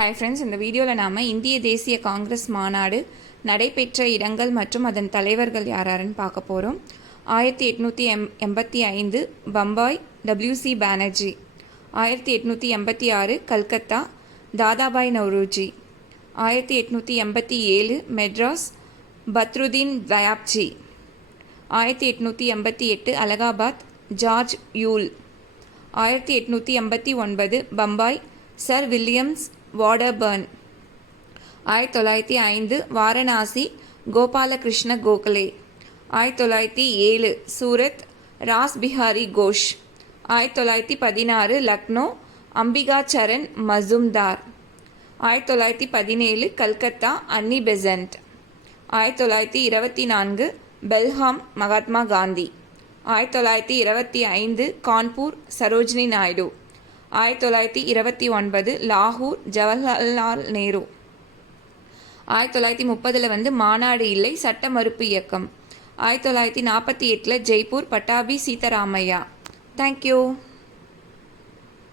Hi friends இந்த வீடியோவில் நாம் இந்திய தேசிய காங்கிரஸ் மாநாடு நடைபெற்ற இடங்கள் மற்றும் அதன் தலைவர்கள் யாராருன்னு பார்க்க போகிறோம் ஆயிரத்தி எட்நூற்றி எம் எண்பத்தி ஐந்து பம்பாய் டபிள்யூசி பானர்ஜி ஆயிரத்தி எட்நூற்றி எண்பத்தி ஆறு கல்கத்தா தாதாபாய் நவ்ரோஜி. ஆயிரத்தி எட்நூற்றி எண்பத்தி ஏழு மெட்ராஸ் பத்ருதீன் தயாப்ஜி ஆயிரத்தி எட்நூற்றி எண்பத்தி எட்டு அலகாபாத் ஜார்ஜ் யூல். ஆயிரத்தி எட்நூற்றி எண்பத்தி ஒன்பது பம்பாய் சர் வில்லியம்ஸ் வாடர்பர்ன். ஆயிரத்தி தொள்ளாயிரத்தி ஐந்து வாரணாசி கோபாலகிருஷ்ண கோகலே. ஆயிரத்தி தொள்ளாயிரத்தி ஏழு சூரத் ராஸ் பிஹாரி கோஷ். ஆயிரத்தி தொள்ளாயிரத்தி பதினாறு லக்னோ அம்பிகா சரண் மசும்தார் ஆயிரத்தி தொள்ளாயிரத்தி பதினேழு கல்கத்தா அன்னி பெசன்ட். ஆயிரத்தி தொள்ளாயிரத்தி இருபத்தி நான்கு பெல்ஹாம் மகாத்மா காந்தி. ஆயிரத்தி தொள்ளாயிரத்தி இருபத்தி ஐந்து கான்பூர் சரோஜினி நாயுடு. ஆயிரத்தி தொள்ளாயிரத்தி இருபத்தி ஒன்பது லாகூர் ஜவஹர்லால் நேரு. ஆயிரத்தி தொள்ளாயிரத்தி முப்பதில் வந்து மாநாடு இல்லை சட்ட மறுப்பு இயக்கம். ஆயிரத்தி தொள்ளாயிரத்தி நாற்பத்தி எட்டில் ஜெய்ப்பூர் பட்டாபி சீதராமையா. தேங்க்யூ